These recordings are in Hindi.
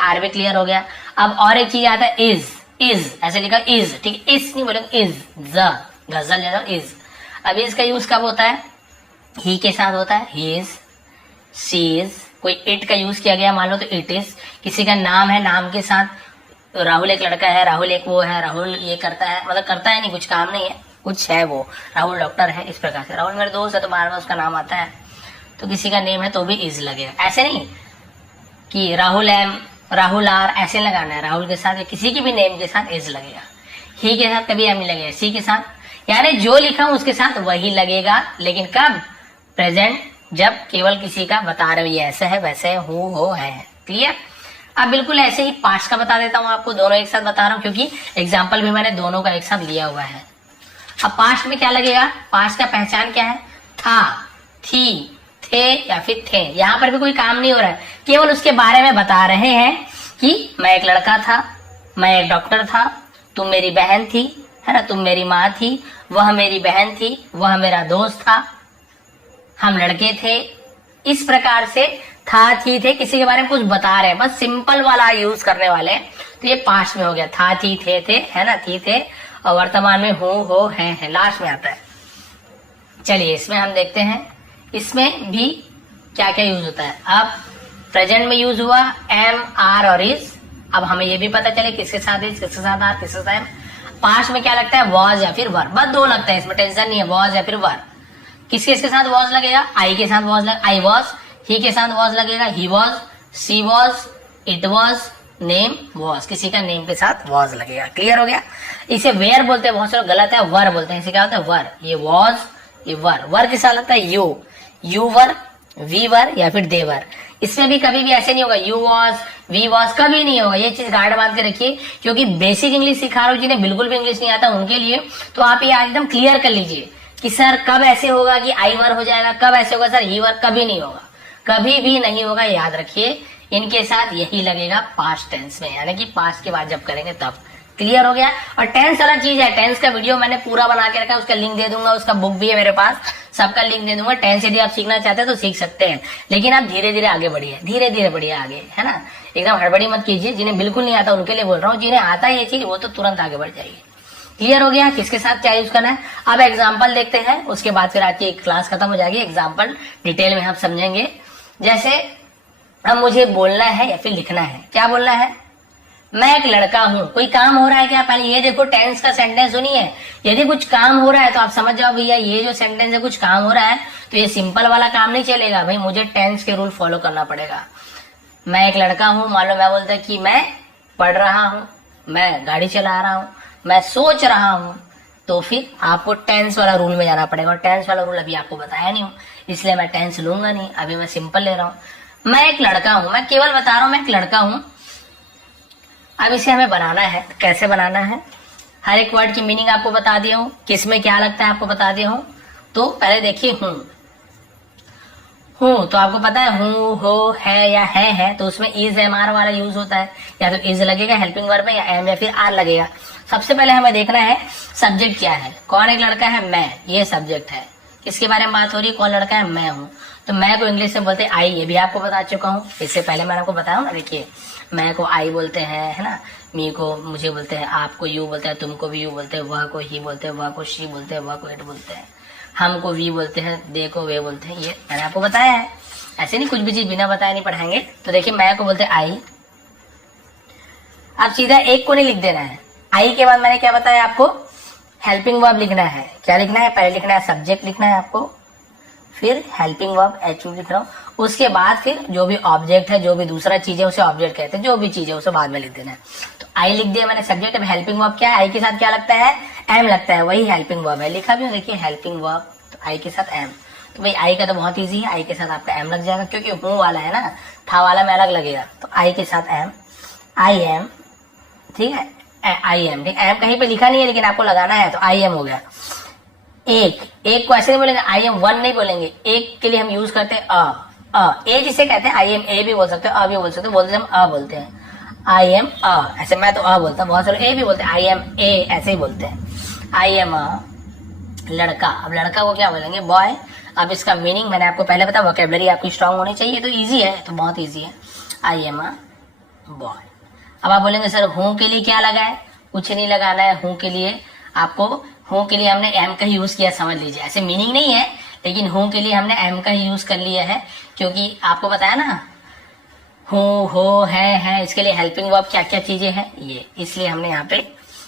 आर भी क्लियर हो गया। अब और एक चीज आता है इज ऐसे लिखा इज, ठीक है, इस नहीं बोलेंगे, इज गजल जैसा इज। अब इसका यूज कब होता है? ही के साथ होता है, ही इज, शी इज। कोई इट का यूज किया गया, मान लो तो इट इज। किसी का नाम है, नाम के साथ राहुल एक लड़का है, राहुल एक वो है, राहुल ये करता है, मतलब करता है नहीं, कुछ काम नहीं है, कुछ है वो, राहुल डॉक्टर है, इस प्रकार से। राहुल मेरे दोस्त है तो बार बार उसका नाम आता है, तो किसी का नेम है तो भी इज लगेगा। ऐसे नहीं कि राहुल एम, राहुल आर, ऐसे लगाना है। राहुल के साथ या किसी के भी नेम के साथ इज लगेगा। ही के साथ कभी एम नहीं लगेगा, सी के साथ, यानी जो लिखा हूं उसके साथ वही लगेगा। लेकिन कब? प्रेजेंट, जब केवल किसी का बता रहे हो ये ऐसा है वैसे है, हूँ हो है। क्लियर? अब बिल्कुल ऐसे ही पास्ट का बता देता हूँ आपको, दोनों एक साथ बता रहा हूँ क्योंकि एग्जाम्पल भी मैंने दोनों का एक साथ लिया हुआ है। अब पास्ट में क्या लगेगा? पास्ट का पहचान क्या है? था, थी, थे या फिर थे। यहाँ पर भी कोई काम नहीं हो रहा है, केवल उसके बारे में बता रहे हैं कि मैं एक लड़का था, मैं एक डॉक्टर था, तुम मेरी बहन थी, है ना, तुम मेरी माँ थी, वह मेरी बहन थी, वह मेरा दोस्त था, हम लड़के थे। इस प्रकार से था, थी, थे, किसी के बारे में कुछ बता रहे हैं, बस सिंपल वाला यूज करने वाले हैं। तो ये पास्ट में हो गया, था, थी, थे, है ना, थी, थे। और वर्तमान में हूँ, हो, है, लास्ट में आता है। चलिए इसमें हम देखते हैं इसमें भी क्या क्या यूज होता है। अब प्रेजेंट में यूज हुआ एम, आर और इज। अब हमें ये भी पता चले किसके साथ इज, किसके साथ आर, किसके साथ एम। पास्ट में क्या लगता है? वॉज या फिर वर, बस दो लगता है, इसमें टेंशन नहीं है, वॉज या फिर वर। किसके साथ वॉज लगेगा? आई के साथ वॉज लगेगा, आई वॉज। ही के साथ वॉज लगेगा, he was, she was, it was, name was, किसी का नेम के साथ वॉज लगेगा। क्लियर हो गया? इसे वेयर बोलते हैं, बहुत सारे गलत है, वर बोलते हैं। इसे क्या होता है? वर। ये वॉज, ये वर। वर के साथ लगता है you, you were, we were या फिर दे वर। इसमें भी कभी भी ऐसे नहीं होगा यू वॉज, वी वॉज, कभी नहीं होगा। ये चीज गार्ड बांध के रखिए, क्योंकि बेसिक इंग्लिश सिखा रहा हूँ जिन्हें बिल्कुल भी इंग्लिश नहीं आता उनके लिए। तो आप ये एकदम क्लियर कर लीजिए कि सर कब ऐसे होगा कि आई वर हो जाएगा, कब ऐसे होगा सर ही वर, कभी नहीं होगा, कभी भी नहीं होगा। याद रखिए, इनके साथ यही लगेगा पास्ट टेंस में, यानी कि पास्ट के बाद जब करेंगे तब। क्लियर हो गया? और टेंस अलग चीज है, टेंस का वीडियो मैंने पूरा बना के रखा है, उसका लिंक दे दूंगा, उसका बुक भी है मेरे पास, सबका लिंक दे दूंगा। टेंस यदि आप सीखना चाहते हैं तो सीख सकते हैं, लेकिन आप धीरे धीरे आगे बढ़िए, धीरे धीरे बढ़िए आगे, है ना, एकदम हड़बड़ी मत कीजिए। जिन्हें बिल्कुल नहीं आता उनके लिए बोल रहा हूँ, जिन्हें आता है ये चीज वो तो तुरंत आगे बढ़ जाइए। क्लियर हो गया किसके साथ क्या यूज करना है? अब एग्जाम्पल देखते हैं, उसके बाद फिर आज की क्लास खत्म हो जाएगी। एग्जाम्पल डिटेल में हम समझेंगे। जैसे अब मुझे बोलना है या फिर लिखना है, क्या बोलना है? मैं एक लड़का हूं। कोई काम हो रहा है क्या? पहले ये देखो, टेंस का सेंटेंस सुनिए। यदि कुछ काम हो रहा है तो आप समझ जाओ भैया ये जो सेंटेंस है कुछ काम हो रहा है, तो ये सिंपल वाला काम नहीं चलेगा भाई, मुझे टेंस के रूल फॉलो करना पड़ेगा। मैं एक लड़का हूं, मान लो मैं बोलता कि मैं पढ़ रहा हूं, मैं गाड़ी चला रहा हूं, मैं सोच रहा हूं, तो फिर आपको टेंस वाला रूल में जाना पड़ेगा। और टेंस वाला रूल अभी आपको बताया नहीं हूं, इसलिए मैं टेंस लूंगा नहीं, अभी मैं सिंपल ले रहा हूं। मैं एक लड़का हूं, मैं केवल बता रहा हूं मैं एक लड़का हूं। अब इसे हमें बनाना है, कैसे बनाना है? हर एक वर्ड की मीनिंग आपको बता दिया हूं, किसमें क्या लगता है आपको बता दिया हूं। तो पहले देखिए, हूं तो आपको पता है हूं, हो, है या है, तो उसमें इज एम आर वाला यूज होता है, या तो इज लगेगा हेल्पिंग वर्ब में, या एम या फिर आर लगेगा। सबसे पहले हमें देखना है सब्जेक्ट क्या है। कौन एक लड़का है? मैं, ये सब्जेक्ट है। किसके बारे में बात हो रही है? कौन लड़का है? मैं हूं। तो मैं को इंग्लिश में बोलते हैं आई, ये भी आपको बता चुका हूँ, इससे पहले मैंने आपको बताया ना। देखिए, मैं को आई बोलते हैं, है ना, मी को मुझे बोलते हैं, आपको यू बोलते हैं, तुमको भी यू बोलते हैं, वह को ही बोलते हैं, वह को शी बोलते हैं, वह को इट बोलते हैं, हमको वी बोलते हैं, दे को वे बोलते हैं। ये मैंने आपको बताया है, ऐसे नहीं कुछ भी चीज बिना बताए नहीं पढ़ाएंगे। तो देखिए, मैं को बोलते हैं आई। अब सीधा एक को नहीं लिख देना है, आई के बाद मैंने क्या बताया आपको? हेल्पिंग वर्ब लिखना है। क्या लिखना है? पहले लिखना है सब्जेक्ट लिखना है आपको, फिर हेल्पिंग वर्ब एच लिख रहा हूँ, उसके बाद फिर जो भी ऑब्जेक्ट है, जो भी दूसरा चीज है उसे ऑब्जेक्ट कहते हैं, जो भी चीज है उसे बाद में लिख देना है। तो आई लिख दिया मैंने सब्जेक्ट। अब हेल्पिंग वर्ब क्या है? आई के साथ क्या लगता है? एम लगता है, वही हेल्पिंग वर्ब है। लिखा भी देखिए हेल्पिंग वर्ब, तो आई के साथ एम। तो भाई आई का तो बहुत ईजी है, आई के साथ आपका एम लग जाएगा, क्योंकि हूँ वाला है ना, था वाला में अलग लगेगा। तो आई के साथ एम, आई एम, ठीक है, आई एम, ठीक। एम कहीं पे लिखा नहीं है लेकिन आपको लगाना है, तो आई एम हो गया। एक को ऐसे नहीं बोलेंगे, आई एम वन नहीं बोलेंगे, एक के लिए हम यूज करते हैं ए जिसे कहते हैं, आई एम ए भी बोल सकते हो, भी बोल सकते हो, बोलते हम बोलते हैं, आई एम ऐसे। मैं तो बोलता हूँ, बहुत सारे ए भी बोलते हैं, आई एम ए ऐसे ही बोलते हैं। आई एम लड़का। अब लड़का को क्या बोलेंगे? बॉय। अब इसका मीनिंग मैंने आपको पहले बताया, वोकैबुलरी आपकी स्ट्रांग होनी चाहिए, तो ईजी है, तो बहुत ईजी है। I am boy. अब आप बोलेंगे सर हूं के लिए क्या लगा है, कुछ नहीं लगाना है। हूं के लिए आपको, हूं के लिए हमने एम का यूज किया, समझ लीजिए, ऐसे मीनिंग नहीं है, लेकिन हूं के लिए हमने एम का यूज कर लिया है, क्योंकि आपको बताया ना हूं, हो, है, इसके लिए हेल्पिंग वर्ब क्या क्या चीजें हैं ये, इसलिए हमने यहाँ पे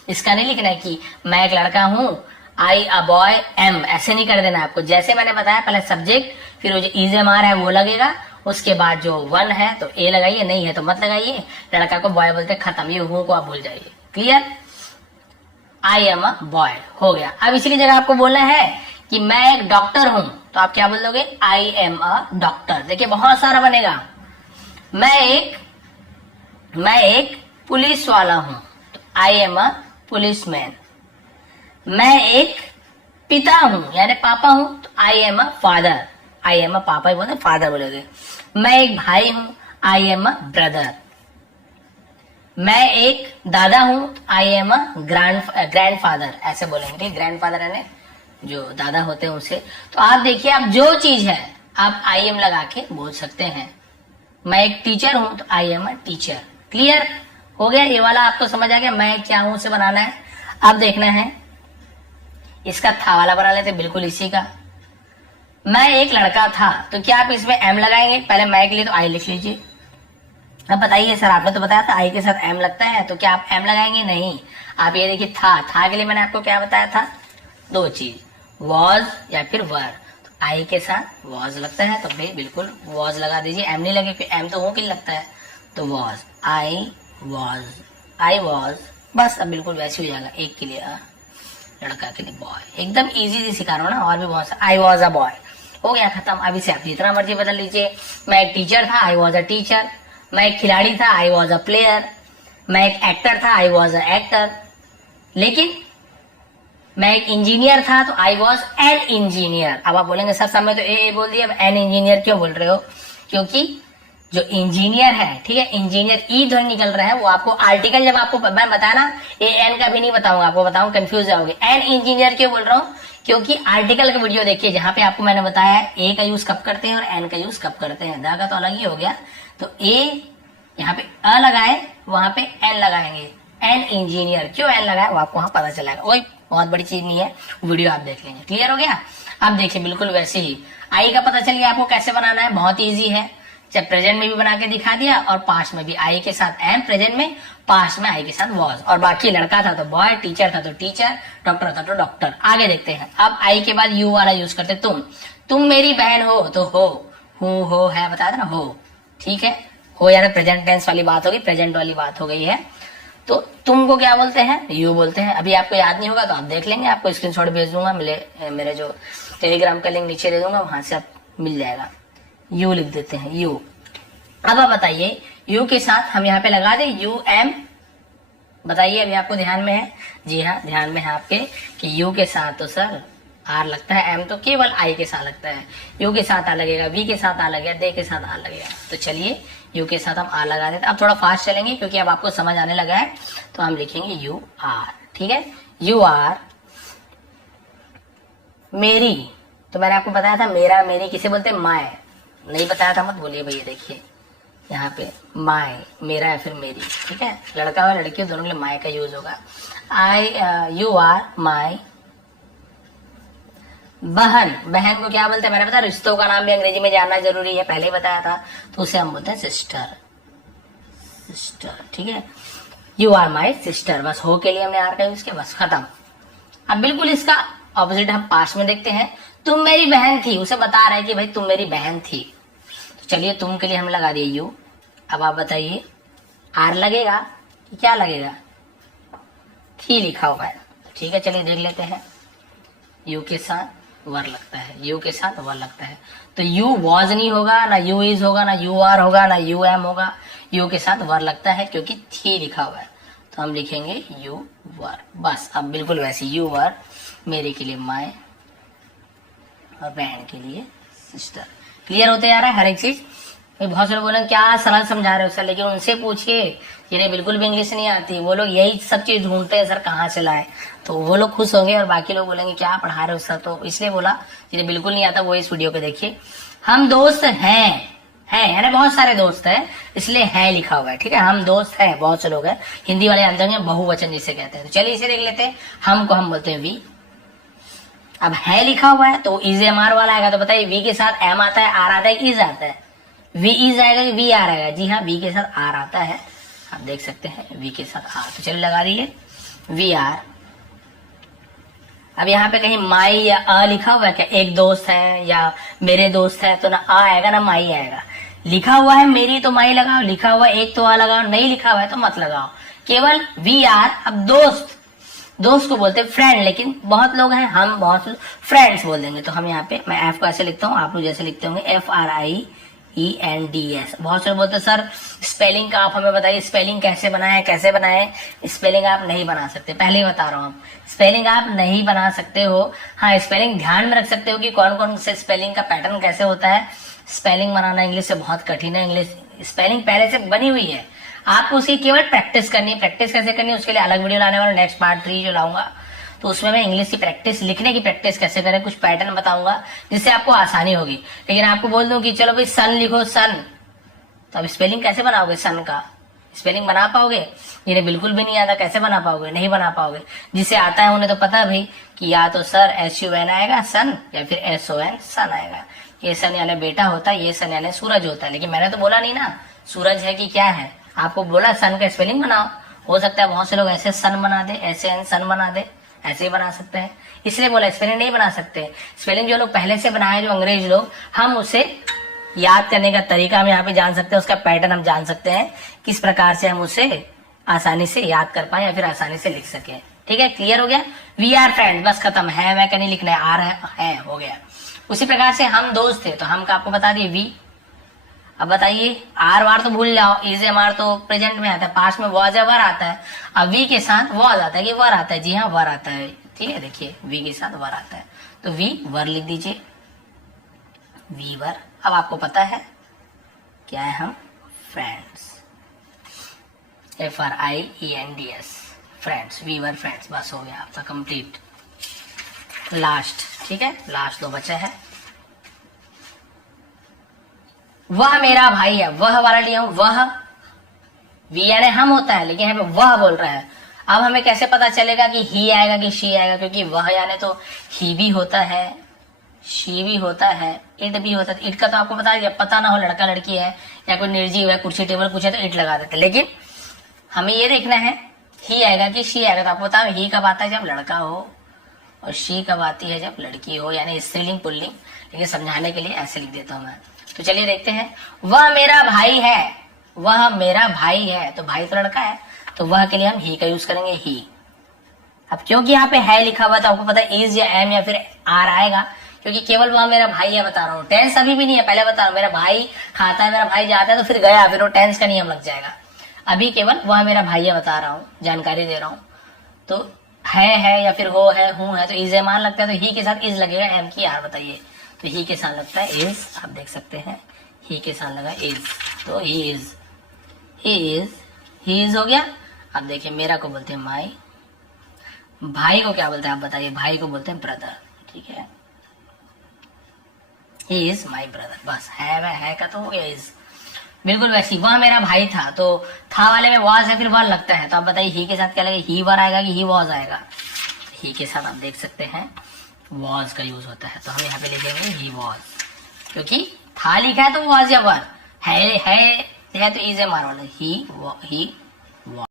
इसका नहीं लिखना है कि मैं एक लड़का हूं, आई अ बॉय एम, ऐसे नहीं कर देना आपको। जैसे मैंने बताया, पहले सब्जेक्ट, फिर वो जो इज एम आर है वो लगेगा, उसके बाद जो वन है तो ए लगाइए, नहीं है तो मत लगाइए। लड़का को बॉय बोलते खत्म, ये हूं को आप भूल जाइए। Clear? I am a boy हो गया। अब इसी की जगह आपको बोलना है कि मैं एक डॉक्टर हूं, तो आप क्या बोल दोगे, आई एम अ डॉक्टर। देखिए बहुत सारा बनेगा। मैं एक पुलिस वाला हूं, तो आई एम अ पुलिसमैन। मैं एक पिता हूं यानी पापा हूं, तो I am a father. I am a पापा ही बोलते, फादर बोलोगे। मैं एक भाई हूं, आई एम अ ब्रदर। मैं एक दादा हूं, आई एम अ ग्रैंडफादर, ऐसे बोलेंगे। ग्रैंडफादर यानी जो दादा होते हैं उसे। तो आप देखिए, आप जो चीज है आप आई एम लगा के बोल सकते हैं। मैं एक टीचर हूं, तो I am a teacher. Clear हो गया? ये वाला आपको समझ आ गया मैं क्या हूं से बनाना है। अब देखना है इसका था वाला बना लेते, बिल्कुल इसी का। मैं एक लड़का था, तो क्या आप इसमें एम लगाएंगे? पहले मैं के लिए तो आई लिख लीजिए। अब बताइए सर आपने तो बताया था आई के साथ एम लगता है, तो क्या आप एम लगाएंगे? नहीं। आप ये देखिए, था के लिए मैंने आपको क्या बताया था, दो चीज, वॉज या फिर वर। तो आई के साथ वॉज लगता है, तो भाई बिल्कुल वॉज लगा दीजिए, एम नहीं लगे, एम तो वो के लिए लगता है, तो वॉज, आई वॉज, बस। अब बिल्कुल वैसे हो जाएगा, एक के लिए लड़का के लिए बॉय। एकदम इजी से सिखा रहा हूँ ना, और भी बहुत सारा। आई वॉज अ बॉय हो गया, खत्म। अब इसे आप जितना मर्जी बदल लीजिए। मैं एक टीचर था, आई वॉज अ टीचर। मैं एक खिलाड़ी था, आई वॉज अ प्लेयर। मैं एक एक्टर था, आई वॉज अ एक्टर। लेकिन मैं एक इंजीनियर था, तो आई वॉज एन इंजीनियर। अब आप बोलेंगे सर समय तो ए बोल दिया, अब एन इंजीनियर क्यों बोल रहे हो? क्योंकि जो इंजीनियर है, ठीक है, इंजीनियर ई ध्वनि निकल रहा है, वो आपको आर्टिकल जब आपको मैं बताया ना, ए एन का भी नहीं बताऊंगा आपको, बताऊंगा कंफ्यूज जाओगे। एन इंजीनियर क्यों बोल रहा हूँ? क्योंकि आर्टिकल का वीडियो देखिए, जहां पे आपको मैंने बताया है ए का यूज कब करते हैं और एन का यूज कब करते हैं। दा का तो अलग ही हो गया, तो ए यहाँ पे अ लगाए, वहां पे एन लगाएंगे। एन इंजीनियर क्यों एन लगाए वो आपको वहां पता चलेगा, कोई बहुत बड़ी चीज नहीं है, वीडियो आप देख लेंगे। क्लियर हो गया? अब देखिए बिल्कुल वैसे ही आई का पता चल गया आपको कैसे बनाना है, बहुत ईजी है। जब प्रेजेंट में भी बना के दिखा दिया और पास्ट में भी, आई के साथ एम प्रेजेंट में, पास्ट में आई के साथ वॉज, और बाकी लड़का था तो बॉय, टीचर था तो टीचर, डॉक्टर था तो डॉक्टर। आगे देखते हैं। अब आई के बाद यू वाला यूज करते, तुम मेरी बहन हो, तो हो है बताया था ना, हो, ठीक है। हो यानी प्रेजेंट टेंस वाली बात होगी, प्रेजेंट वाली बात हो गई है। तो तुमको क्या बोलते हैं? यू बोलते हैं। अभी आपको याद नहीं होगा तो आप देख लेंगे, आपको स्क्रीनशॉट भेज दूंगा, मेरे जो टेलीग्राम का लिंक नीचे दे दूंगा, वहां से आप मिल जाएगा। यू लिख देते हैं, यू। अब आप बताइए यू के साथ हम यहाँ पे लगा दे यू एम, बताइए अभी आपको ध्यान में है? जी हाँ ध्यान में है आपके कि यू के साथ तो सर आर लगता है, एम तो केवल आई के साथ लगता है। यू के साथ आ लगेगा, वी के साथ आ लगेगा, दे के साथ आ लगेगा। तो चलिए यू के साथ हम आर लगा देते हैं। अब थोड़ा फास्ट चलेंगे क्योंकि अब आपको समझ आने लगा है, तो हम लिखेंगे यू आर, ठीक है। यू आर मेरी, तो मैंने आपको बताया था मेरा मेरी किसे बोलते हैं? माय। नहीं बताया था मत बोलिए भैया। देखिए यहाँ पे माय, मेरा या फिर मेरी, ठीक है। लड़का और लड़की दोनों के लिए माय का यूज होगा। यू आर माय बहन। बहन को क्या बोलते हैं? मैंने बताया रिश्तों का नाम भी अंग्रेजी में जानना जरूरी है, पहले ही बताया था, तो उसे हम बोलते हैं सिस्टर, ठीक है। यू आर माई सिस्टर, बस हो के लिए हमने आर का यूज किया, बस खत्म। अब बिल्कुल इसका ऑपोजिट हम पास्ट में देखते हैं। तुम मेरी बहन थी, उसे बता रहा है कि भाई तुम मेरी बहन थी, तो चलिए तुम के लिए हम लगा दिए यू। अब आप बताइए आर लगेगा कि क्या लगेगा? थी लिखा हुआ है, ठीक है। चलिए देख लेते हैं। यू के साथ वर लगता है, यू के साथ वर लगता है, तो यू वॉज नहीं होगा, ना यू इज होगा, ना यू आर होगा, ना यू एम होगा। यू के साथ वर लगता है क्योंकि थी लिखा हुआ है, तो हम लिखेंगे यू वर, बस। अब बिल्कुल वैसे यू वर मेरे के लिए माय और बहन के लिए सिस्टर। क्लियर होते जा रहा है हर एक चीज? बहुत सारे बोले क्या सरल समझा रहे हो सर, लेकिन उनसे पूछिए जिन्हें बिल्कुल भी इंग्लिश नहीं आती, वो लोग यही सब चीज ढूंढते हैं सर कहाँ से लाए, तो वो लोग खुश होंगे और बाकी लोग बोलेंगे क्या पढ़ा रहे हो सर। तो इसलिए बोला जिन्हें बिल्कुल नहीं आता वो इस वीडियो पे देखिए। हम दोस्त हैं, है, यानी बहुत सारे दोस्त हैं, इसलिए है लिखा हुआ है। ठीक है, हम दोस्त हैं, बहुत से लोग हैं, हिंदी वाले जानते होंगे बहुवचन जिसे कहते हैं। तो चलिए इसे देख लेते हैं। हम को हम बोलते हैं वी। अब है लिखा हुआ है तो इज एम आर वाला आएगा। तो बताइए वी के साथ एम आता है, आर आता है, इज आता है? वी इज आएगा कि वी आर आएगा? जी हाँ, वी के साथ आर आता है। आप देख सकते हैं वी के साथ आर। तो चलिए लगा दीजिए वी आर। अब यहाँ पे कहीं माई या अ लिखा हुआ है क्या? एक दोस्त है या मेरे दोस्त है, तो ना आ आएगा ना माई आएगा। लिखा हुआ है मेरी तो माई लगाओ, लिखा हुआ है एक तो आ लगाओ, नहीं लिखा हुआ है तो मत लगाओ, केवल वी आर। अब दोस्त, दोस्त को बोलते हैं फ्रेंड, लेकिन बहुत लोग हैं, हम बहुत फ्रेंड्स बोल देंगे। तो हम यहाँ पे, मैं एफ को ऐसे लिखता हूँ, आप लोग जैसे लिखते होंगे FRIENDS। बहुत सारे बोलते हैं सर स्पेलिंग का आप हमें बताइए, स्पेलिंग कैसे बनाए, कैसे बनाए? स्पेलिंग आप नहीं बना सकते, पहले ही बता रहा हूँ, स्पेलिंग आप नहीं बना सकते हो। हाँ, स्पेलिंग ध्यान में रख सकते हो कि कौन कौन से स्पेलिंग का पैटर्न कैसे होता है। स्पेलिंग बनाना इंग्लिश से बहुत कठिन है, इंग्लिश स्पेलिंग पहले से बनी हुई है, आपको उसकी केवल प्रैक्टिस करनी है। प्रैक्टिस कैसे करनी है उसके लिए अलग वीडियो लाने वाला, नेक्स्ट पार्ट 3 जो लाऊंगा, तो उसमें मैं इंग्लिश की प्रैक्टिस, लिखने की प्रैक्टिस कैसे करें, कुछ पैटर्न बताऊंगा जिससे आपको आसानी होगी। लेकिन आपको बोल दूं कि चलो भाई सन लिखो, सन, तो अब स्पेलिंग कैसे बनाओगे? सन का स्पेलिंग बना पाओगे? जिन्हें बिल्कुल भी नहीं आता कैसे बना पाओगे? नहीं बना पाओगे। जिसे आता है उन्हें तो पता है भाई कि या तो सर SUN आएगा सन, या फिर SON सन आएगा। ये सन यानी बेटा होता है, ये सन यानी सूरज होता है। लेकिन मैंने तो बोला नहीं ना सूरज है कि क्या है, आपको बोला सन का स्पेलिंग बनाओ। हो सकता है बहुत से लोग ऐसे सन बना दे, ऐसे सन बना दे, ऐसे ही बना सकते हैं, इसलिए बोला स्पेलिंग नहीं बना सकते। स्पेलिंग जो लोग पहले से बनाए, जो अंग्रेज लोग, हम उसे याद करने का तरीका हम यहाँ पे जान सकते हैं, उसका पैटर्न हम जान सकते हैं, किस प्रकार से हम उसे आसानी से याद कर पाए या फिर आसानी से लिख सके। ठीक है, क्लियर हो गया? वी आर फ्रेंड, बस खत्म, है वह का नहीं लिखना है, आर है हो गया। उसी प्रकार से हम दोस्त थे, तो हम का आपको बता दिए वी। अब बताइए आर वार तो भूल जाओ, इज एम आर तो प्रेजेंट में आता है, पास्ट में वॉज या वर आता है। अब वी के साथ वॉज आता है कि वर आता है? जी हाँ, वर आता है। ठीक है, देखिए वी के साथ वर आता है, तो वी वर लिख दीजिए, वी वर। अब आपको पता है क्या है, हम friends, FRIENDS, friends, we were friends. बस हो गया आपका कंप्लीट। लास्ट, ठीक है, लास्ट दो बचा है। वह मेरा भाई है, वह वाला लिया हूं, वह, वी यानी हम होता है, लेकिन यहाँ पे वह बोल रहा है। अब हमें कैसे पता चलेगा कि ही आएगा कि शी आएगा? क्योंकि वह यानी तो ही भी होता है, शी भी होता है, इट भी होता है। इट का तो आपको पता ना हो लड़का लड़की है या कोई निर्जीव है, कुर्सी टेबल कुछ है तो इट लगा देते, लेकिन हमें ये देखना है ही आएगा कि शी आएगा। तो आपको बताओ ही कब आता है? जब लड़का हो, और शी कब आती है? जब लड़की हो, यानी स्त्रीलिंग पुल्लिंग। लेकिन समझाने के लिए ऐसे लिख देता हूं मैं। तो चलिए देखते हैं, वह मेरा भाई है, वह मेरा भाई है, तो भाई तो लड़का है, तो वह के लिए हम ही का यूज करेंगे, ही। अब क्योंकि यहाँ पे है लिखा हुआ, तो आपको पता है इज या एम या फिर आर आएगा, क्योंकि केवल वह मेरा भाई है बता रहा हूँ। टेंस अभी भी नहीं है, पहले बता रहा हूँ, मेरा भाई खाता है, मेरा भाई जाता है, तो फिर गया, फिर वो टेंस का नियम लग जाएगा। अभी केवल वह मेरा भाई है बता रहा हूँ, जानकारी दे रहा हूँ। तो है या फिर हो है, हूं है, तो इज एम आर लगता है, तो ही के साथ इज लगेगा, एम की आर बताइए। तो ही के साथ लगता है इज, आप देख सकते हैं ही के साथ लगा इज, तो ही इज हो गया। अब देखिए मेरा को बोलते हैं माई, भाई को क्या बोलते हैं आप बताइए? भाई को बोलते हैं ब्रदर। ठीक है, ही इज माई ब्रदर। बस है वह है का तो हो गया इज। बिल्कुल वैसी, वह मेरा भाई था, तो था वाले में वॉज है, फिर वर लगता है, तो आप बताइए ही के साथ क्या लगेगा? ही वर आएगा कि ही वॉज आएगा? ही के साथ आप देख सकते हैं वॉज का यूज होता है, तो हम यहाँ पे लिखेंगे ही वॉज, क्योंकि था लिखा है तो वॉज या वर, है तो इज एम आर वाला, ही